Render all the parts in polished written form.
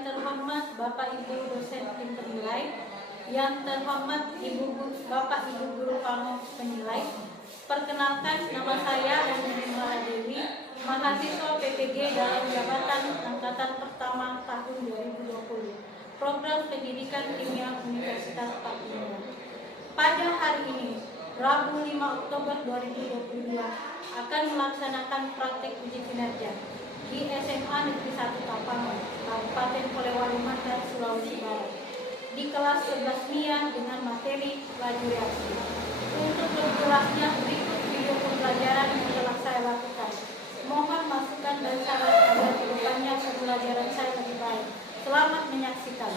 yang terhormat Bapak Ibu dosen tim penilai, yang terhormat Bapak Ibu guru pamong penilai. Perkenalkan, nama saya Eni Mala Dewi, mahasiswa PPG dalam jabatan angkatan pertama tahun 2020, program pendidikan kimia Universitas Papua. Pada hari ini, Rabu 5 Oktober 2022, akan melaksanakan praktek uji kinerja di SMA Negeri 1 Tapangan, Kabupaten Polewali Mandar, Sulawesi Barat, di kelas 11 MIA dengan materi laju reaksi. Untuk lebih jelasnya, berikut video pembelajaran yang telah saya lakukan. Mohon masukan dan saran agar kedepannya pembelajaran saya lebih baik. Selamat menyaksikan.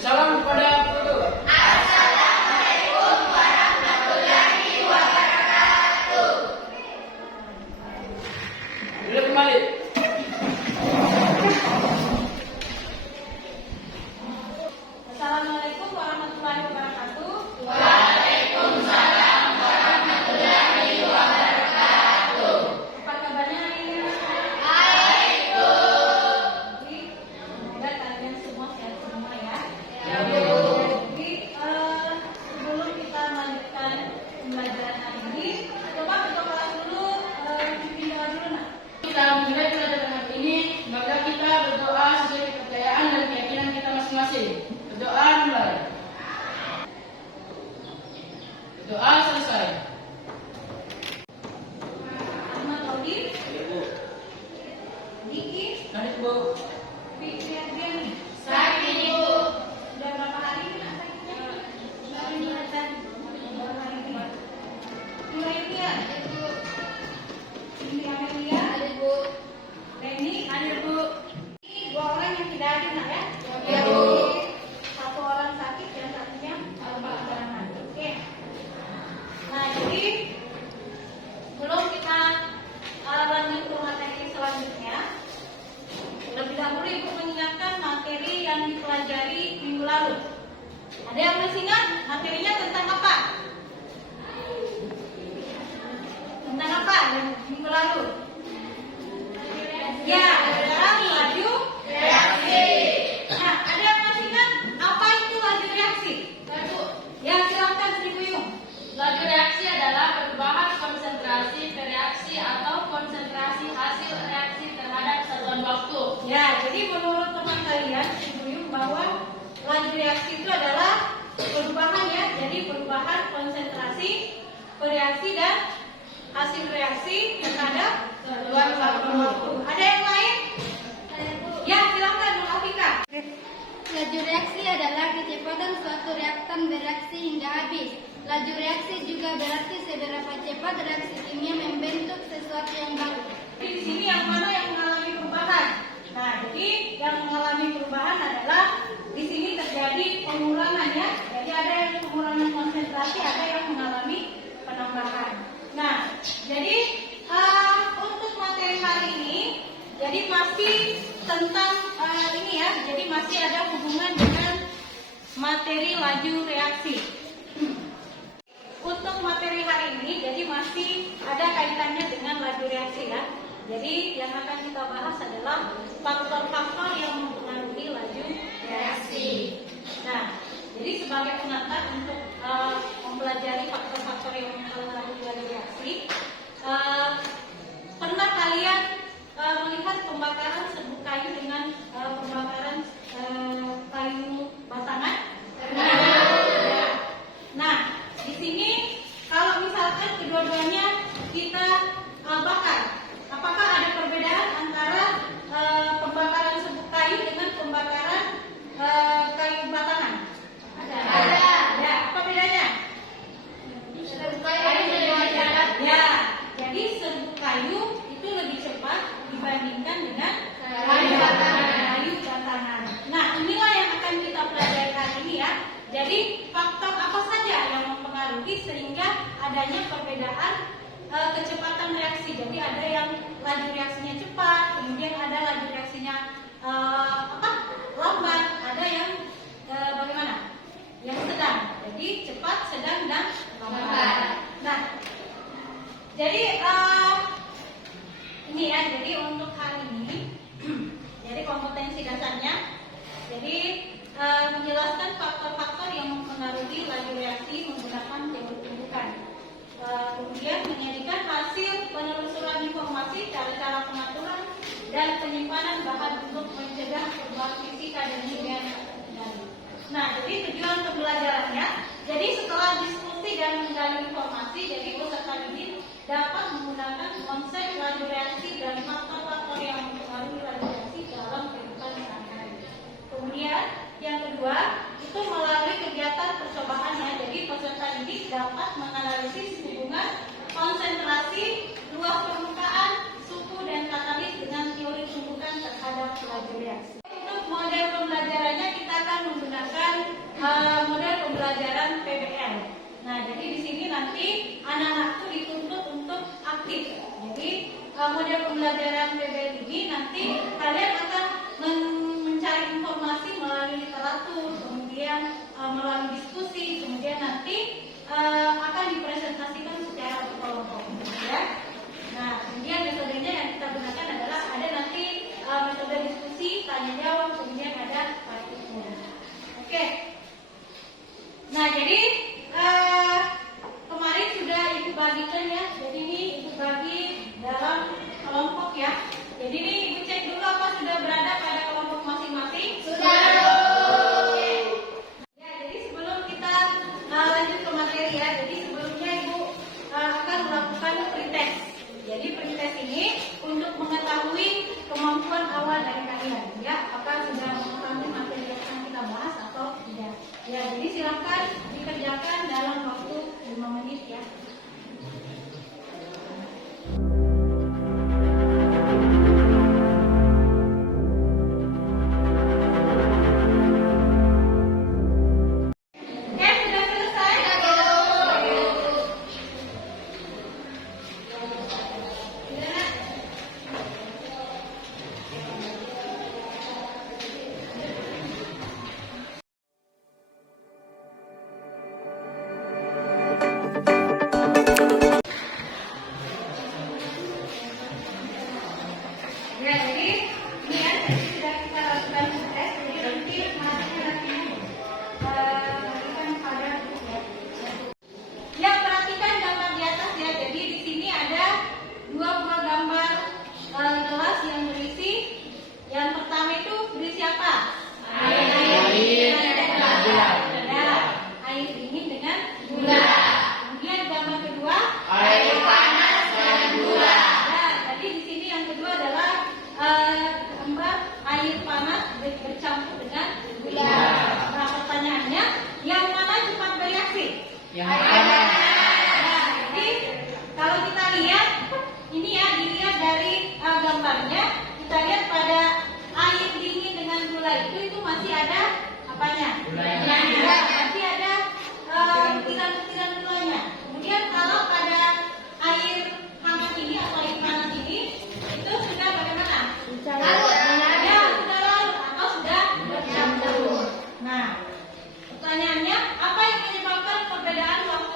Salam kepada guru. Assalamualaikum warahmatullahi wabarakatuh. Duduk kembali. Assalamualaikum warahmatullahi wabarakatuh. Waalaikumsalam warahmatullahi wabarakatuh. Apa kabarnya hari ini? Baik, Bu. Jadi, semoga kalian semua sehat semua ya. Ya, Bu. Jadi, sebelum kita melanjutkan pembelajaran hari ini, coba kita kelas dulu, video dulu nak. Kita mulai pelajaran hari ini, maka kita berdoa sesuai kepercayaan dan keyakinan kita masing-masing. Berdoa mulai. Berdoa selesai. Ahmad Audi, Diki, Lanjut, Bu. Fikriani. Sakit, Bu. Sudah berapa hari ini nak sakitnya? Baru kelihatan. Baru hari ini. Nuretia, Cindy Amelia, Bu. Reni, hadir Bu. Ini dua orang yang tidak hadir nak ya? Ya, Bu. Satu orang sakit dan satunya kekurangan. Oke. Nah, jadi belum kita lanjut ke materi selanjutnya, lebih dahulu Ibu mengingatkan materi yang dipelajari minggu lalu. Ada yang masih ingat materinya tentang apa? Tentang apa minggu lalu? Ya, tentang laju reaksi. Nah, ada yang masih ingat apa itu laju reaksi? Ya, silakan Sri Buyung. Laju reaksi adalah perubahan konsentrasi reaksi atau konsentrasi hasil reaksi terhadap satuan waktu. Ya, jadi menurut teman kalian Sri Buyung bahwa laju reaksi itu adalah perubahan ya, jadi perubahan konsentrasi reaksi dan hasil reaksi terhadap satuan waktu. Ada yang lain? Ya, silakan Bu Afika. Laju reaksi adalah kecepatan suatu reaktan bereaksi hingga habis. Laju reaksi juga berarti seberapa cepat reaksi kimia membentuk sesuatu yang baru. Di sini yang mana yang mengalami perubahan? Nah, jadi yang mengalami perubahan adalah di sini terjadi pengurangan ya. Jadi ada yang pengurangan konsentrasi, ada yang mengalami penambahan. Nah, jadi untuk materi hari ini, jadi masih tentang ini ya. Jadi masih ada hubungan dengan materi laju reaksi. Untuk materi hari ini, jadi masih ada kaitannya dengan laju reaksi ya. Jadi yang akan kita bahas adalah faktor-faktor yang mempengaruhi laju reaksi. Nah, jadi sebagai pengantar untuk mempelajari faktor-faktor yang mempengaruhi laju reaksi, pernah kalian melihat pembakaran serbuk kayu dengan pembakaran kayu batangan? Ya. Nah, di sini kalau misalkan kedua-duanya kita bakar, apakah ada perbedaan antara pembakaran serbuk kayu dengan sehingga adanya perbedaan kecepatan reaksi. Jadi ada yang laju reaksinya cepat, kemudian ada laju reaksinya lambat, ada yang bagaimana? Yang sedang. Jadi cepat, sedang, dan lambat. Nah, jadi ini ya. Jadi untuk hari ini, jadi kompetensi dasarnya, jadi menjelaskan faktor-faktor yang mempengaruhi laju reaksi menggunakan teori tumbukan. Kemudian menyajikan hasil penelusuran informasi, cara-cara pengaturan dan penyimpanan bahan untuk mencegah perubahan fisika dan kimia. Nah, jadi tujuan pembelajarannya, jadi setelah diskusi dan menggali informasi, jadi peserta didik dapat menggunakan konsep laju reaksi dan faktor-faktor yang mempengaruhi laju reaksi dalam kehidupan sehari-hari. Kemudian yang kedua itu melalui kegiatan percobaannya, jadi peserta didik dapat menganalisis hubungan konsentrasi, luas permukaan, suhu dan katalis dengan teori tumbukan terhadap laju reaksi. Untuk model pembelajarannya kita akan menggunakan model pembelajaran PBL. Nah, jadi di sini nanti anak-anak itu dituntut untuk aktif. Jadi model pembelajaran PBL ini nanti kalian akan mencari informasi melalui literatur, kemudian melalui diskusi, kemudian nanti akan dipresentasikan secara berkelompok, ya. Nah, kemudian metodenya yang kita gunakan adalah ada nanti metode diskusi, tanya jawab, kemudian ada praktiknya. Oke. Nah, jadi kemarin sudah Ibu bagikan ya. Jadi ini Ibu bagi dalam kelompok ya. Jadi ini Ibu cek dulu apa sudah berada pada kelompok masing-masing. Sudah. Ya, jadi sebelum kita lanjut ke materi ya. Jadi sebelumnya Ibu akan melakukan pretest. Jadi pretest ini untuk mengetahui kemampuan awal dari kalian ya. Apakah sudah mengetahui materi yang akan kita bahas atau tidak. Ya, jadi silakan dikerjakan dalam waktu 5 menit ya. Oke, sudah selesai? Ya, jadi ini ya, jadi sudah kita lakukan tes. Jadi nanti hasilnya nanti berikan pada ya. Ya, perhatikan gambar di atas ya. Jadi di sini ada dua buah gambar gelas yang berisi. Yang pertama itu berisi apa? Air dengan gula. Air dingin dengan gula. Kemudian gambar kedua Air panas dan gula. Nah, tadi di sini yang kedua adalah gambar air panas bercampur dengan gula. Nah, pertanyaannya, yang mana cepat bereaksi? Yang panas. Nah, jadi kalau kita lihat ini ya, dilihat dari gambarnya, kita lihat pada air dingin dengan gula itu masih ada apanya? Gulanya. Nah, masih ada butiran-butiran gulanya. Kemudian kalau pada air hangat ini atau air panas ini itu sudah bagaimana? Ya, sudah larut atau sudah bercampur. Nah, pertanyaannya apa yang menyebabkan perbedaan waktu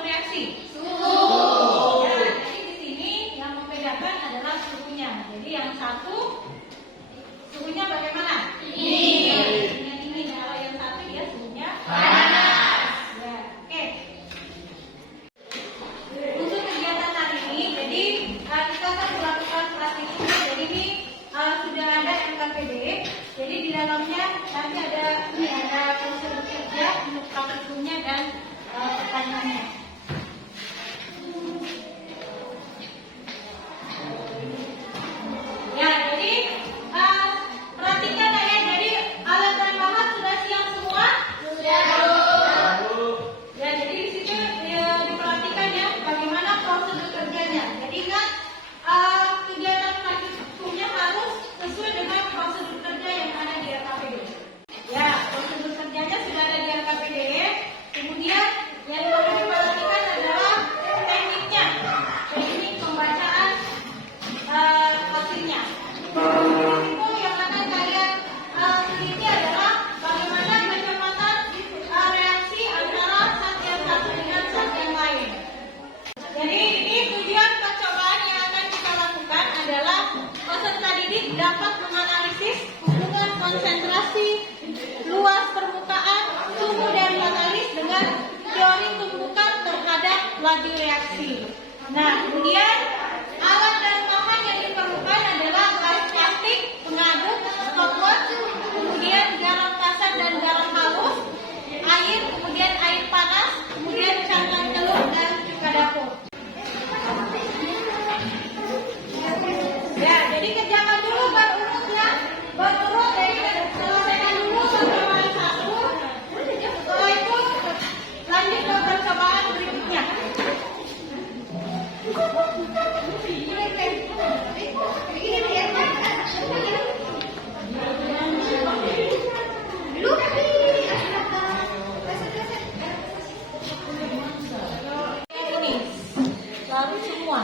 laju reaksi. Nah, kemudian alat dan bahan yang diperlukan adalah gas plastik, pengaduk, stopwatch, kemudian garam kasar dan garam halus, air, kemudian air panas, kemudian cangkang telur dan cuka dapur. Ya, jadi kerjakan dulu berurutnya, berurut, jadi selesaikan dulu percobaan 1. Setelah itu lanjut ke percobaan berikutnya. Ini larut semua.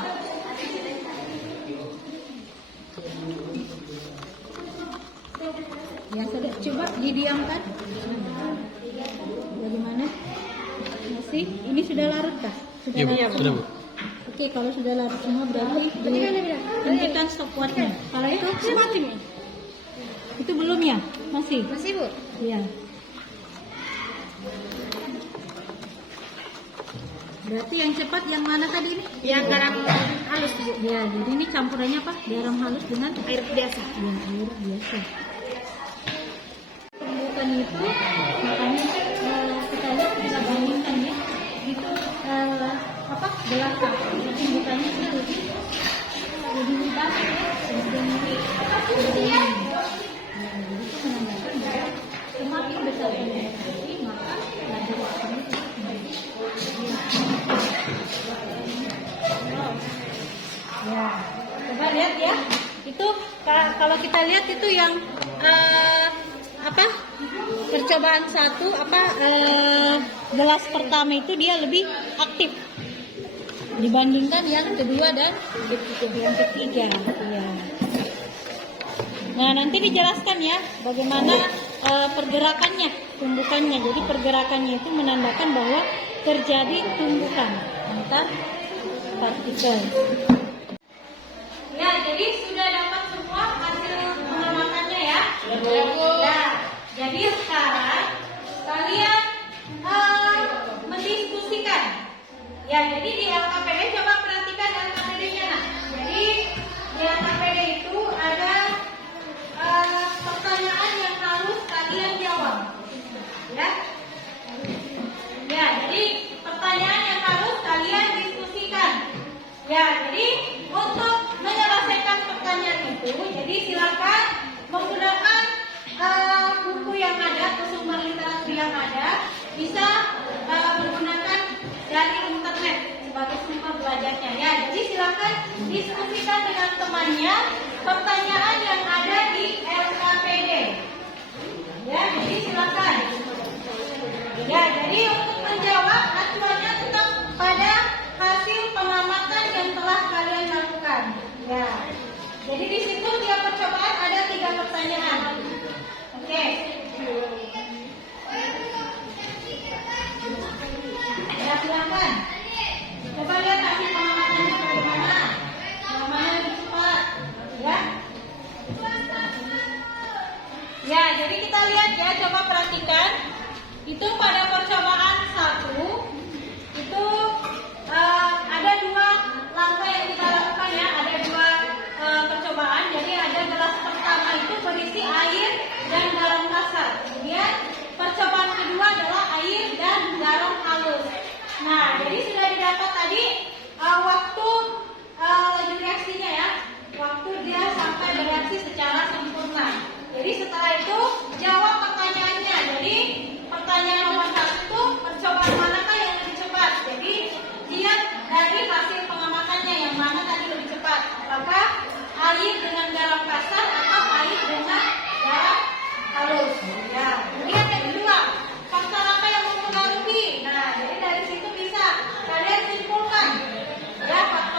Ya sudah, coba didiamkan. Bagaimana? Masih? Ini sudah larut kah? Sudah larut sudah, Bu. Oke, kalau sudah larut semua berarti hentikan stopwatchnya. Kalau itu semakin. Itu belum ya? Masih? Masih, Bu? Iya. Berarti yang cepat yang mana tadi ini? Yang garam halus, Bu. Ya, jadi ini campurannya apa? Garam halus dengan Air biasa. ya, air biasa. Pembukaan itu makanya kita lihat kita bandingkan ya. Itu apa? Gelap. Pembukaannya sudah lebih lebar ya. Kemudian itu menandakan bahwa semakin besar konsentrasi maka laju reaksinya semakin Ya, coba lihat ya. Itu kalau kita lihat itu yang apa? Percobaan 1 gelas pertama itu dia lebih aktif dibandingkan yang kedua dan yang ketiga. Ya. Nah, nanti dijelaskan ya bagaimana pergerakannya, tumbukannya. Jadi pergerakannya itu menandakan bahwa terjadi tumbukan antar partikel. Ya, jadi sudah dapat semua hasil pengamatannya ya. Nah, jadi sekarang kalian mendiskusikan. Ya, jadi di LKPD coba perhatikan LKPD-nya. Nah, jadi di LKPD itu ada pertanyaan yang harus kalian jawab. Ya. Ya, jadi pertanyaan yang harus kalian diskusikan. Ya, jadi untuk menyelesaikan pertanyaan itu, jadi silakan menggunakan buku yang ada atau sumber literatur yang ada, bisa menggunakan dari internet sebagai sumber belajarnya. Ya, jadi silakan diskusikan dengan temannya pertanyaan yang ada di LKPD. Ya, jadi silakan. Ya, jadi untuk menjawab acuannya tetap pada hasil pengamatan yang telah kalian lakukan. Ya, jadi di situ tiap percobaan ada 3 pertanyaan. Oke. Ya, silakan. Coba lihat hasil pengamatannya bagaimana. Yang mana lebih cepat? Ya. Ya, jadi kita lihat ya, coba perhatikan. Itu pada percobaan 1 itu ada 2 langkah yang kita lakukan ya, ada 2 percobaan. Jadi ada gelas pertama itu berisi air dan garam kasar. Kemudian percobaan kedua adalah air dan garam halus. Nah, jadi sudah didapat tadi waktu laju reaksinya ya, waktu dia sampai bereaksi secara sempurna. Jadi setelah itu jawab pertanyaannya. Jadi pertanyaan nomor 1, percobaan manakah yang lebih cepat? Jadi lihat dari hasil pengamatannya yang mana tadi lebih cepat. Apakah air dengan garam kasar atau air dengan garam halus? Ya. Kemudian yang kedua, faktor apa yang mempengaruhi? Nah, jadi dari situ bisa kalian simpulkan. Ya, faktor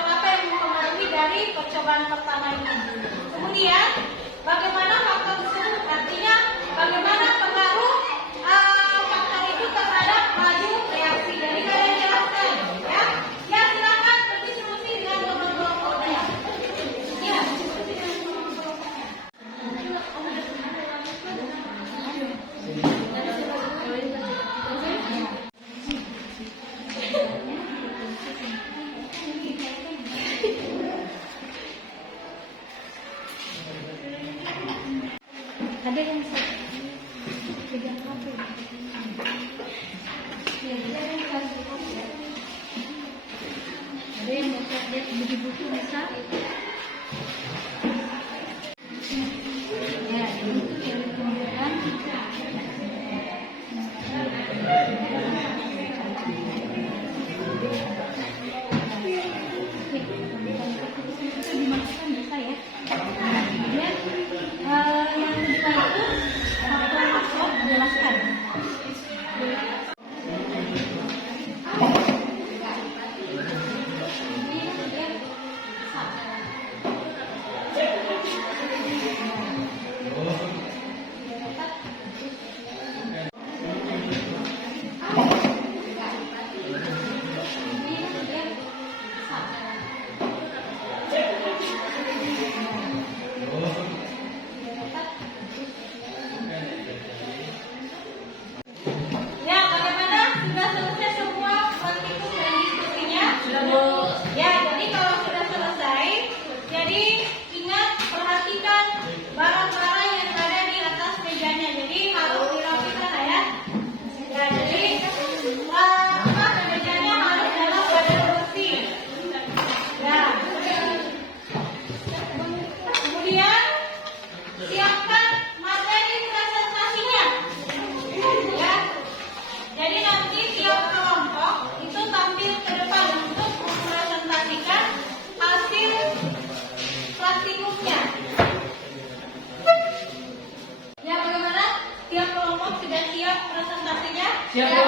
kelompok sudah siap presentasinya? Siap, Bu.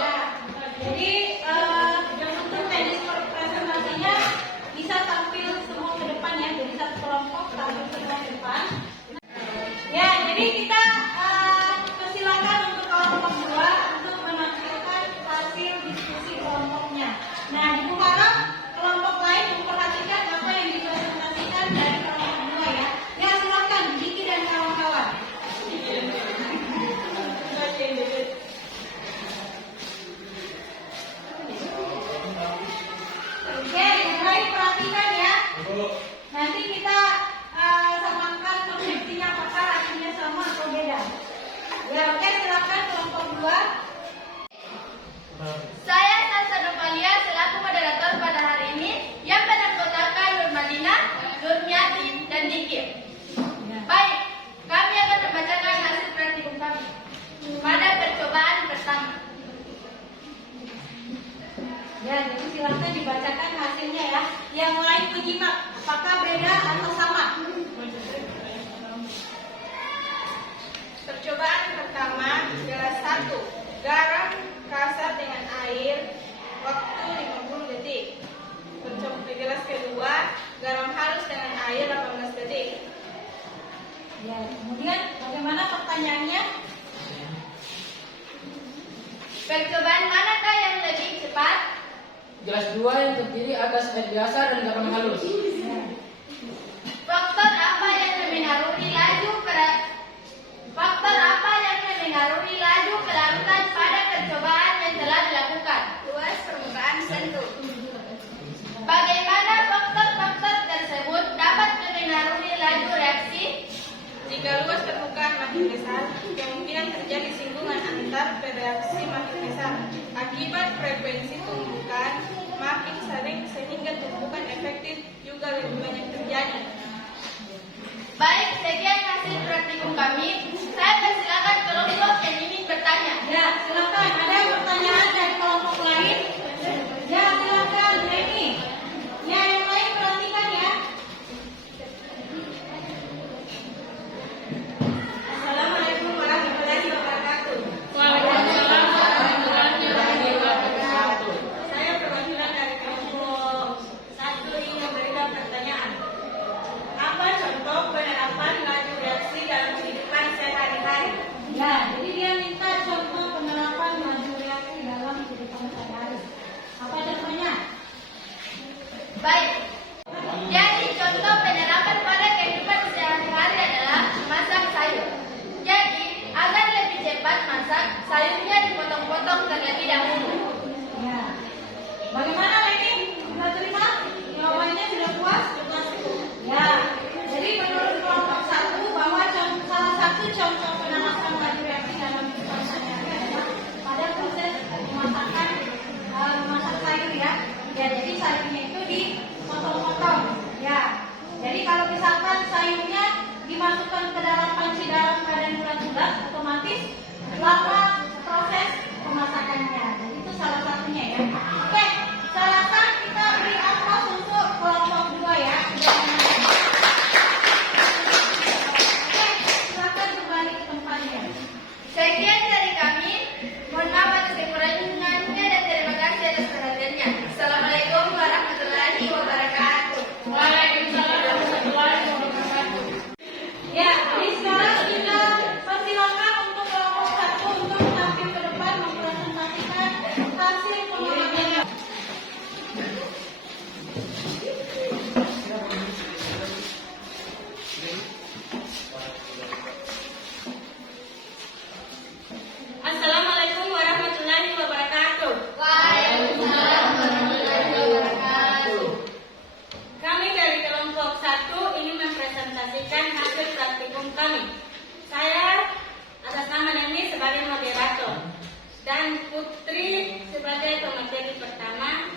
Nah, jadi yang untuk teknis presentasinya bisa tampil semua ke depan ya. Jadi satu kelompok tampil semua ke depan. Ya, jadi kita persilakan untuk kelompok 2 untuk menampilkan hasil diskusi kelompoknya. Nah, Ibu harap kelompok lain memperhatikan apa yang dipresentasikan dari kelompok 2 ya. Ya, silakan Diki dan kawan-kawan. Oke, mulai perhatikan ya. Nanti kita samakan konsepsinya apakah artinya sama atau beda. Ya, oke, silakan kelompok 2. Saya Salsa Novalia selaku moderator pada hari ini yang beranggotakan Nur Madinah, Nur Miati, dan Dikir. Baik, kami akan membacakan hasil praktikum kami pada percobaan pertama. Ya, jadi silakan dibacakan hasilnya ya. Yang lain menyimak, apakah beda atau sama? Percobaan pertama gelas 1, garam kasar dengan air, waktu 50 detik. Gelas kedua, garam halus dengan air 18 detik. Ya, kemudian bagaimana pertanyaannya? Percobaan manakah yang lebih cepat? Gelas 2 yang terdiri atas air biasa dan garam halus. Faktor apa yang memengaruhi laju pelarutan pada percobaan yang telah dilakukan? Luas permukaan sentuh. Bagaimana faktor-faktor tersebut dapat memengaruhi laju reaksi? Jika luas permukaan makin besar, kemungkinan terjadi singgungan antar reaksi makin besar. Akibat frekuensi tumbukan makin sering sehingga tumbukan efektif juga lebih banyak terjadi. Baik, sekian hasil praktikum kami. Saya persilakan kelompok yang ingin bertanya. Ya, silakan. Ada pertanyaan dari kelompok lain? Ya, silakan. Reni. Ya, yang lain perhatikan ya. Assalamualaikum warahmatullahi wabarakatuh. Waalaikumsalam warahmatullahi wabarakatuh. Saya perwakilan dari kelompok 1 ingin memberikan pertanyaan. Apa contoh penerapan laju reaksi dalam kehidupan sehari-hari? Ya, jadi dia minta contoh penerapan laju reaksi dalam kehidupan sehari-hari. Apa contohnya? Baik. Jadi contoh penerapan pada kehidupan sehari-hari adalah masak sayur. Jadi, agar lebih cepat masak, sayurnya dipotong-potong terlebih dahulu. Ya. Bagaimana Reni? Sudah terima? Jawabannya sudah puas? Ya. Jadi menurut kelompok 1 bahwa salah satu contoh penerapan laju reaksi dalam kehidupan sehari-hari adalah pada proses memasak sayur ya. Ya, jadi sayurnya itu dipotong-potong. Ya. Jadi kalau misalkan sayurnya dimasukkan ke dalam panci dalam keadaan bulat-bulat, otomatis lama proses pemasakannya. Jadi itu salah satunya ya. Oke, saya rasa kita beri aplaus untuk kelompok 2 ya. Oke, silakan kembali ke tempatnya. Sekian dari kami. Mohon maaf atas kekurangannya dan terima kasih atas perhatiannya. Assalamualaikum warahmatullahi wabarakatuh. Waalaikumsalam warahmatullahi wabarakatuh. Ya, jadi sekarang kita persilakan untuk kelompok 1 untuk tampil ke depan mempresentasikan hasil pengamatannya. Assalamualaikum warahmatullahi wabarakatuh. Waalaikumsalam warahmatullahi wabarakatuh. Kami dari kelompok 1 ingin mempresentasikan hasil praktikum kami. Saya atas nama Nemi sebagai moderator dan Putri sebagai pemateri pertama,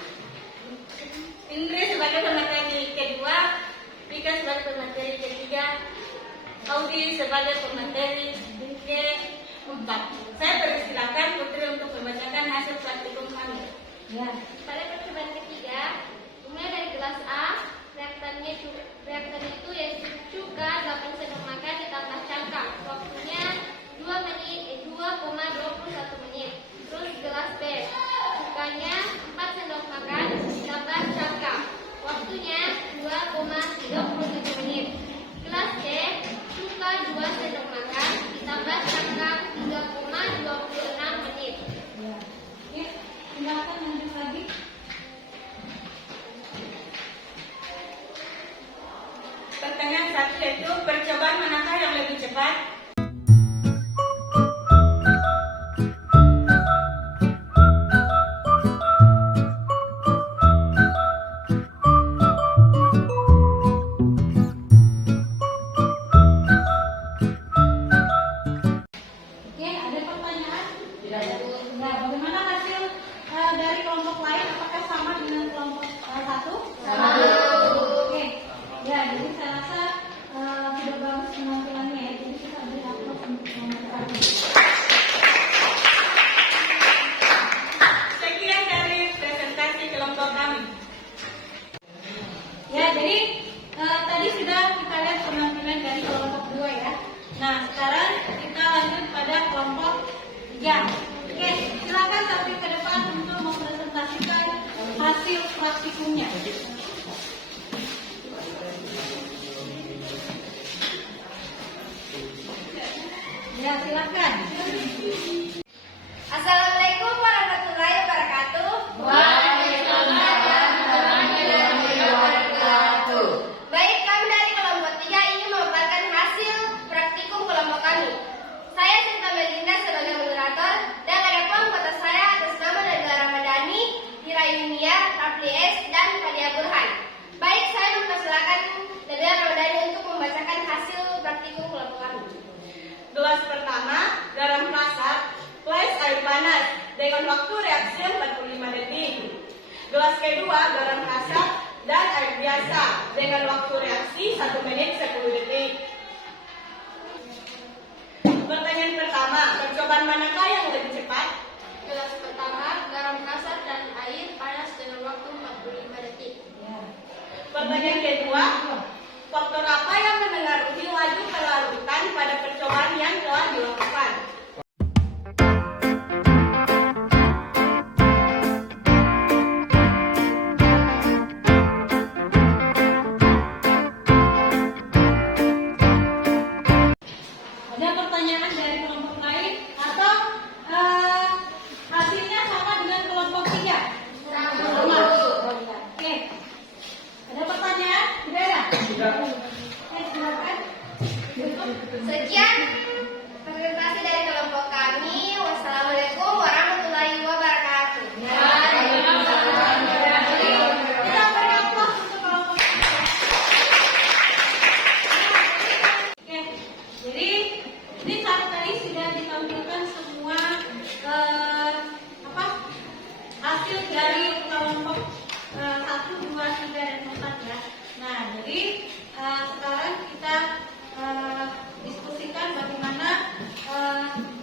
Indri sebagai pemateri kedua, Vika sebagai pemateri ketiga, Audi sebagai pemateri keempat. Saya persilakan Putri untuk membacakan hasil praktikum kami. Ya. Pada percobaan ketiga, mulai dari kelas A, reaktor itu yaitu cuka 8 sendok makan ditambah cangkang. Waktunya 2 menit kelompok lain apakah sama dengan kelompok satu? Sama. Oke. Ya, jadi saya rasa sudah bagus penampilannya ya. Jadi kita beri aplaus untuk nomor satu. Sekian dari presentasi kelompok kami. Ya, jadi tadi sudah kita lihat penampilan dari kelompok 2 ya. Nah, sekarang kita lanjut pada kelompok 3. Oke, silakan sampai ke depan untuk mempresentasikan hasil praktikumnya. Ya, silakan. Assalamualaikum warahmatullahi wabarakatuh. Baik, kami dari kelompok 3 ingin memaparkan hasil praktikum kelompok kami. Saya Sinta Melinda sebagai moderator dan ada kelompok saya atas nama Nabila Ramadhani, Hira Yunia, Rafli S, dan Fadia Burhan. Baik, saya mempersilakan Nabila Ramadhani untuk membacakan hasil praktikum kelompok kami. Gelas pertama, garam kasar plus air panas dengan waktu reaksi 45 detik. Gelas kedua, garam kasar dan air biasa dengan waktu reaksi 1 menit 10 detik. Pertanyaan pertama, percobaan manakah yang lebih cepat? Gelas pertama, garam kasar dan air panas dengan waktu 45 detik. Pertanyaan kedua, faktor apa yang memengaruhi laju kelarutan pada percobaan yang telah dilakukan? Ada pertanyaan dari kelompok lain atau hasilnya sama dengan kelompok 3? Sama. Oke. Ada pertanyaan? Tidak ada? Oke, silakan. Sekian presentasi dari kelompok kami. Wassalamualaikum warahmatullahi wabarakatuh. Kita beri aplaus untuk kelompok 3. Oke, jadi ini saat tadi sudah ditampilkan semua hasil dari kelompok 1, 2, 3, dan 4 ya. Nah, jadi sekarang kita diskusikan bagaimana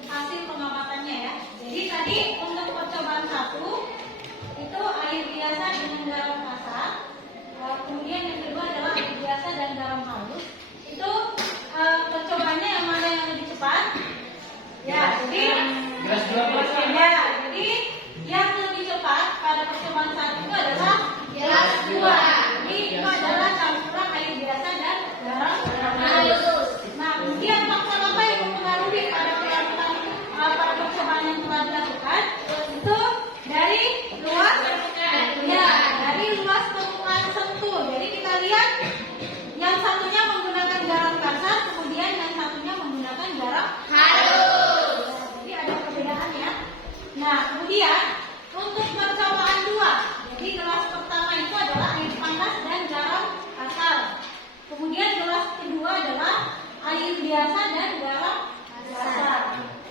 hasil pengamatannya ya. Jadi tadi untuk percobaan 1 itu air biasa dengan garam kasar. Kemudian yang kedua adalah air biasa dan garam halus. Itu percobaannya yang mana yang lebih cepat? Ya, jadi jadi yang lebih cepat pada percobaan 1 itu adalah gelas 2. Jadi itu adalah campuran air biasa dan garam halus. Nah, kemudian faktor apa yang mempengaruhi pada percobaan yang telah dilakukan? Itu dari luas dari luas permukaan sentuh. Jadi kita lihat yang satunya menggunakan garam kasar, kemudian yang satunya menggunakan garam halus. Jadi ada perbedaan ya. Nah, kemudian untuk percobaan 2, jadi gelas pertama itu adalah air panas dan garam kasar. Kemudian gelas kedua adalah air biasa dan garam kasar.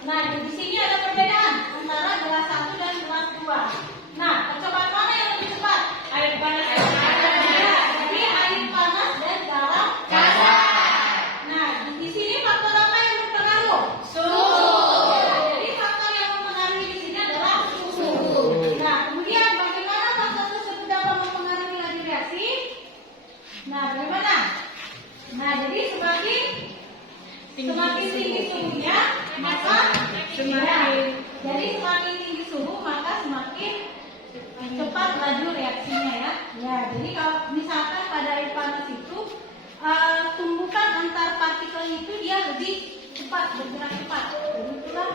Nah, di sini ada perbedaan antara gelas 1 dan gelas 2. Nah, percobaan mana yang lebih cepat? Air panas dan Ya, jadi air panas dan garam kasar. Nah, di sini faktor apa yang berpengaruh? Suhu. Jadi faktor yang mempengaruhi di sini adalah suhu. Nah, kemudian bagaimana faktor tersebut dapat mempengaruhi laju reaksi? Nah, bagaimana? Nah, jadi semakin tinggi suhunya, maka jadi semakin tinggi suhu maka semakin cepat laju reaksinya ya. Ya, jadi kalau misalkan pada air panas itu tumbukan antar partikel itu dia lebih cepat, bergerak cepat. Jadi itulah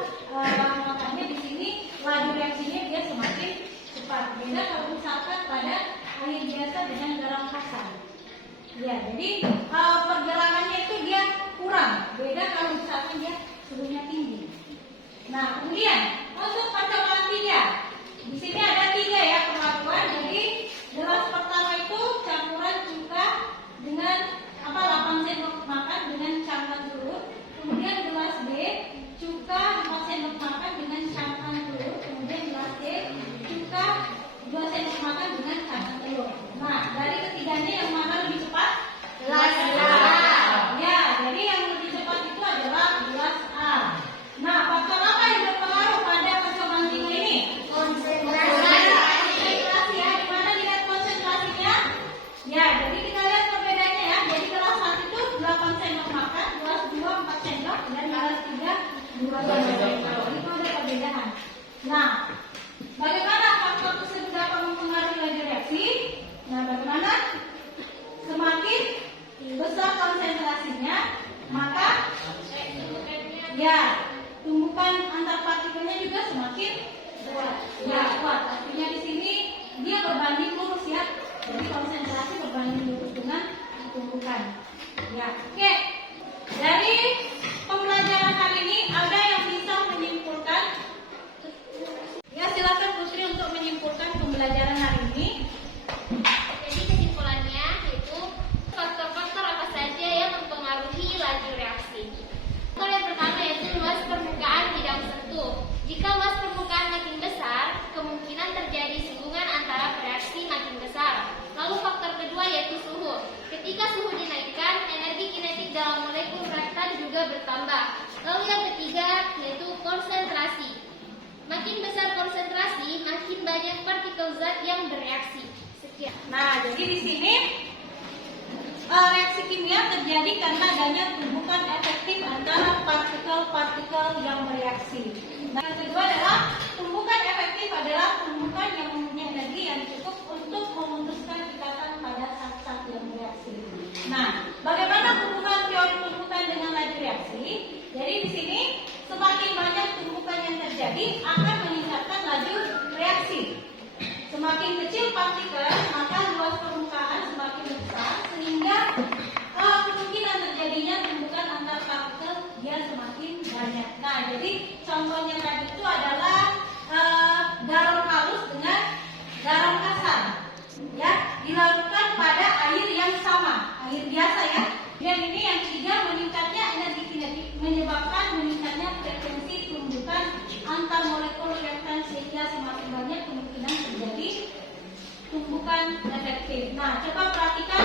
makanya di sini laju reaksinya dia semakin cepat. Beda kalau misalkan pada air biasa dengan garam kasar. Ya, jadi pergerakannya itu dia kurang. Beda kalau misalkan dia suhunya tinggi. Nah, kemudian untuk percobaan 3, di sini ada 3 ya perlakuan. Jadi gelas pertama itu campuran cuka dengan 8 sendok makan dengan campuran telur. Kemudian gelas B cuka 4 sendok makan dengan campuran telur. Kemudian gelas C cuka Itu ada perbedaan. Nah, bagaimana faktor tersebut dapat mempengaruhi laju reaksi? Nah, bagaimana? Semakin besar konsentrasinya, maka ya tumbukan antar partikelnya juga semakin kuat. Ya, kuat. Artinya di sini dia berbanding lurus ya. Jadi konsentrasi berbanding lurus dengan tumbukan. Ya, oke. Dari pembelajaran hari ini ada yang bisa menyimpulkan? Ya, silakan Putri untuk menyimpulkan pembelajaran hari ini. Jadi kesimpulannya yaitu faktor-faktor apa saja yang mempengaruhi laju reaksi. Faktor yang pertama yaitu luas permukaan bidang sentuh. Jika luas permukaan makin besar, kemungkinan terjadi singgungan antara reaksi makin besar. Lalu faktor kedua yaitu suhu. Ketika suhu dinaikkan, energi kinetik dalam molekul reaktan juga bertambah. Lalu yang ketiga yaitu konsentrasi. Makin besar konsentrasi, makin banyak partikel zat yang bereaksi. Sekian. Nah, jadi di sini reaksi kimia terjadi karena adanya tumbukan efektif antara partikel-partikel yang bereaksi. Nah, yang kedua adalah tumbukan efektif adalah tumbukan yang mempunyai energi yang cukup untuk memutuskan ikatan pada zat-zat yang bereaksi. Nah, bagaimana hubungan teori tumbukan dengan laju reaksi? Jadi di sini semakin banyak tumbukan yang terjadi akan meningkatkan laju reaksi. Semakin kecil partikel, maka luas permukaan semakin besar sehingga kemungkinan terjadinya tumbukan antar partikel dia semakin banyak. Nah, jadi contohnya tadi itu adalah garam halus dengan garam kasar. Ya, dilarutkan pada air yang sama, air biasa ya. Dan ini yang ketiga, meningkatnya energi kinetik menyebabkan meningkatnya frekuensi tumbukan antar molekul reaktan sehingga semakin banyak kemungkinan terjadi tumbukan efektif. Nah, coba perhatikan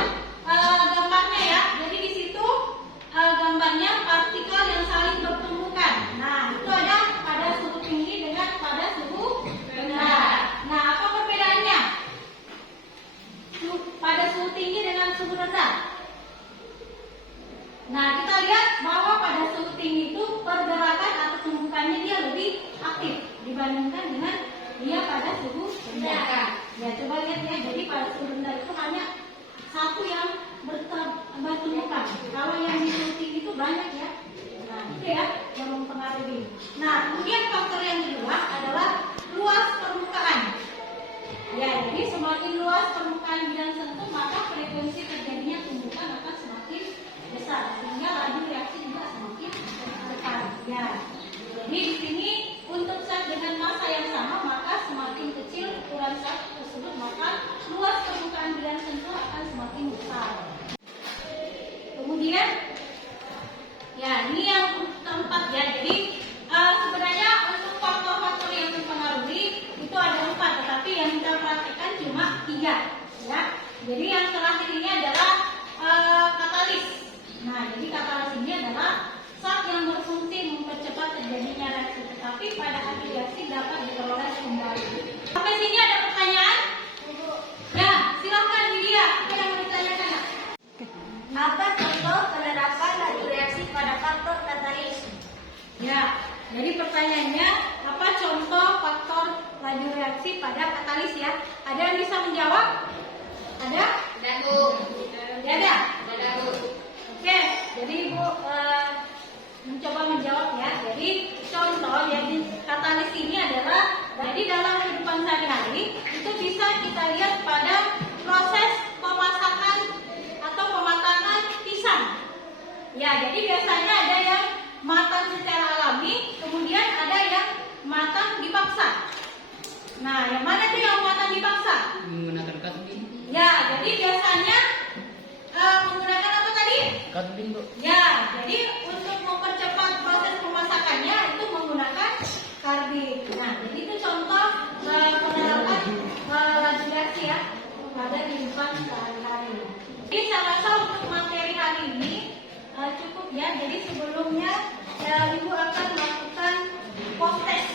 gambarnya ya. Jadi di situ gambarnya partikel yang saling bertumbukan. Nah, itu ada pada suhu tinggi dengan pada suhu rendah. Nah, apa perbedaannya? Pada suhu tinggi dengan suhu rendah. Nah, kita lihat bahwa pada suhu tinggi itu pergerakan atau tumbukannya dia lebih aktif dibandingkan dengan dia pada suhu rendah. Ya, coba lihat ya. Jadi pada suhu rendah itu hanya satu yang bertumbukan. Kalau yang di suhu tinggi itu banyak ya. Nah, itu ya yang mempengaruhi. Nah, kemudian faktor yang kedua adalah luas permukaan. Ya, jadi semakin luas permukaan bidang sentuh, maka frekuensi terjadinya tumbukan akan semakin besar sehingga laju reaksi juga semakin cepat. Ya, jadi di sini untuk zat dengan massa yang sama, maka semakin kecil ukuran zat tersebut, maka luas permukaan bidang sentuh akan semakin besar. Kemudian, ya ini yang keempat ya. Jadi sebenarnya untuk faktor-faktor yang mempengaruhi itu ada 4, tetapi yang kita perhatikan cuma 3 ya. Jadi yang terakhir ini adalah katalis. Nah, jadi katalis ini adalah zat yang berfungsi mempercepat terjadinya reaksi, tetapi pada akhir reaksi dapat diperoleh kembali. Sampai sini ada pertanyaan? Ya, silakan Lydia. Apa yang mau ditanyakan? Apa contoh penerapan laju reaksi pada faktor katalis? Ya, jadi pertanyaannya apa contoh faktor laju reaksi pada katalis ya? Ada yang bisa menjawab? Ada? Ada, Bu. Ada? Ada, Bu. Oke, jadi Ibu mencoba menjawab ya. Jadi contoh yang katalis ini adalah jadi dalam kehidupan sehari-hari itu bisa kita lihat pada proses pemasakan atau pematangan pisang. Ya, jadi biasanya ada yang matang secara alami, kemudian ada yang matang dipaksa. Nah, yang mana tuh yang matang dipaksa? Menggunakan katbin. Ya, jadi biasanya menggunakan apa tadi? Katbin, Bu. Ya, jadi untuk mempercepat proses pemasakannya itu menggunakan karbit. Nah, jadi itu contoh penerapan laju reaksi ya pada kehidupan sehari-hari. Jadi saya rasa untuk materi hari ini cukup ya. Jadi sebelumnya Ibu akan melakukan post test.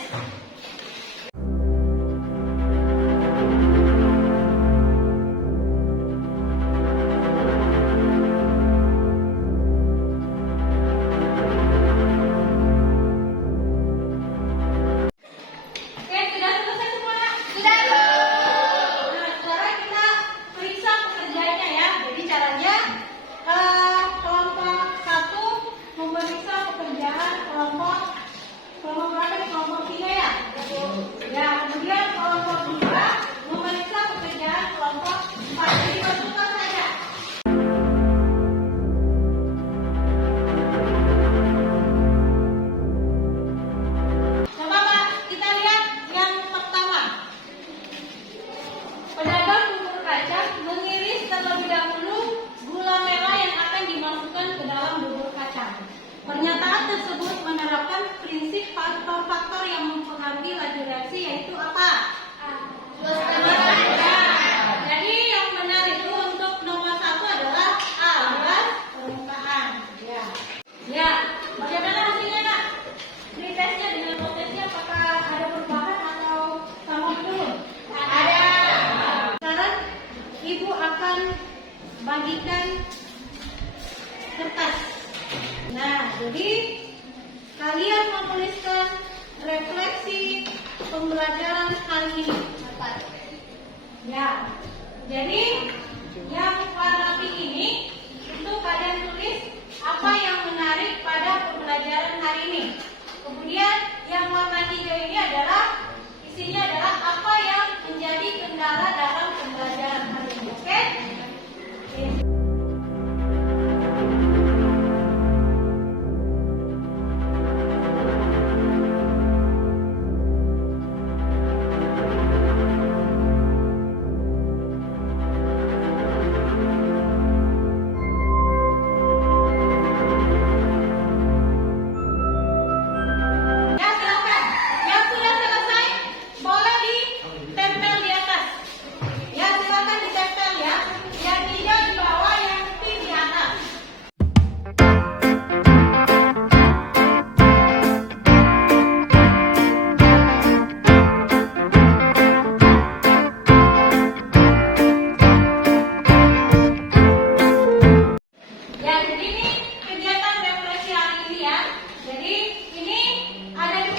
Ya, kemudian kelompok 2 memeriksa pekerjaan kelompok 4. Jadi masukkan saja. Coba Pak, kita lihat yang pertama. Pedagang bubur kacang mengiris terlebih dahulu gula merah yang akan dimasukkan ke dalam bubur kacang. Pernyataan tersebut menerapkan prinsip faktor-faktor yang mempengaruhi laju reaksi, yaitu apa? Jadi yang benar itu untuk nomor 1 adalah A, gas permukaan. Ya, bagaimana hasilnya Kak? Pretestnya dengan potesnya apakah ada perubahan atau sama turun? Ada. Sekarang Ibu akan bagikan kertas. Nah, jadi kalian menuliskan refleksi pembelajaran hari ini. Ya, jadi yang warna pink ini itu kalian tulis apa yang menarik pada pembelajaran hari ini. Kemudian yang warna hijau ini adalah isinya adalah apa yang menjadi kendala dalam pembelajaran hari ini. Oke? Ya, silakan. Yang sudah selesai boleh ditempel di atas. Ya, silakan ditempel ya. Yang hijau di bawah, yang pink di atas. Ya, jadi ini kegiatan refleksi hari ini ya. Jadi ini ada 2,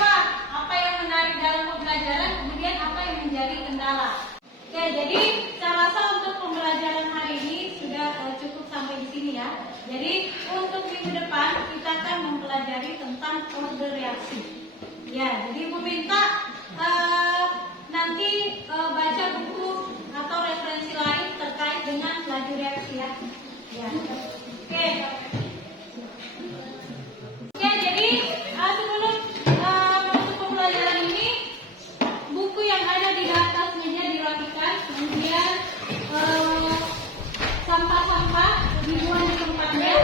apa yang menarik dalam pembelajaran, kemudian apa yang menjadi kendala. Oke, jadi saya rasa untuk pembelajaran hari ini sudah cukup sampai di sini ya. Jadi untuk minggu depan kita akan mempelajari tentang kode reaksi. Ya, jadi Ibu minta nanti baca buku atau referensi lain terkait dengan laju reaksi ya. Ya. Oke. Oke, jadi sebelum masuk pembelajaran ini, buku yang ada di atas meja dirapikan, kemudian sampah-sampah dibuang di tempatnya.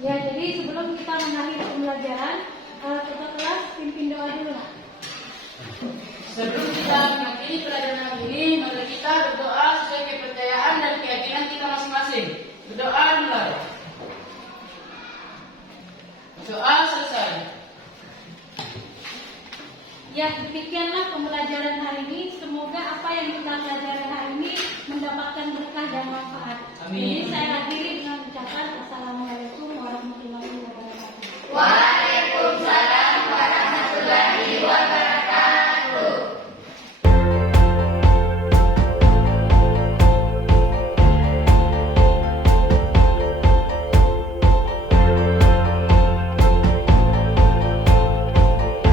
Ya, jadi sebelum kita mengakhiri pembelajaran, ketua kelas pimpin doa dulu lah. Sebelum kita mengakhiri pelajaran hari ini, mari kita berdoa sesuai kepercayaan dan keyakinan kita masing-masing. Berdoa mulai. Doa selesai. Ya, demikianlah pembelajaran hari ini. Semoga apa yang kita pelajari hari ini mendapatkan berkah dan manfaat. Amin. Jadi saya akhiri dengan ucapan Assalamualaikum warahmatullahi wabarakatuh. Waalaikumsalam.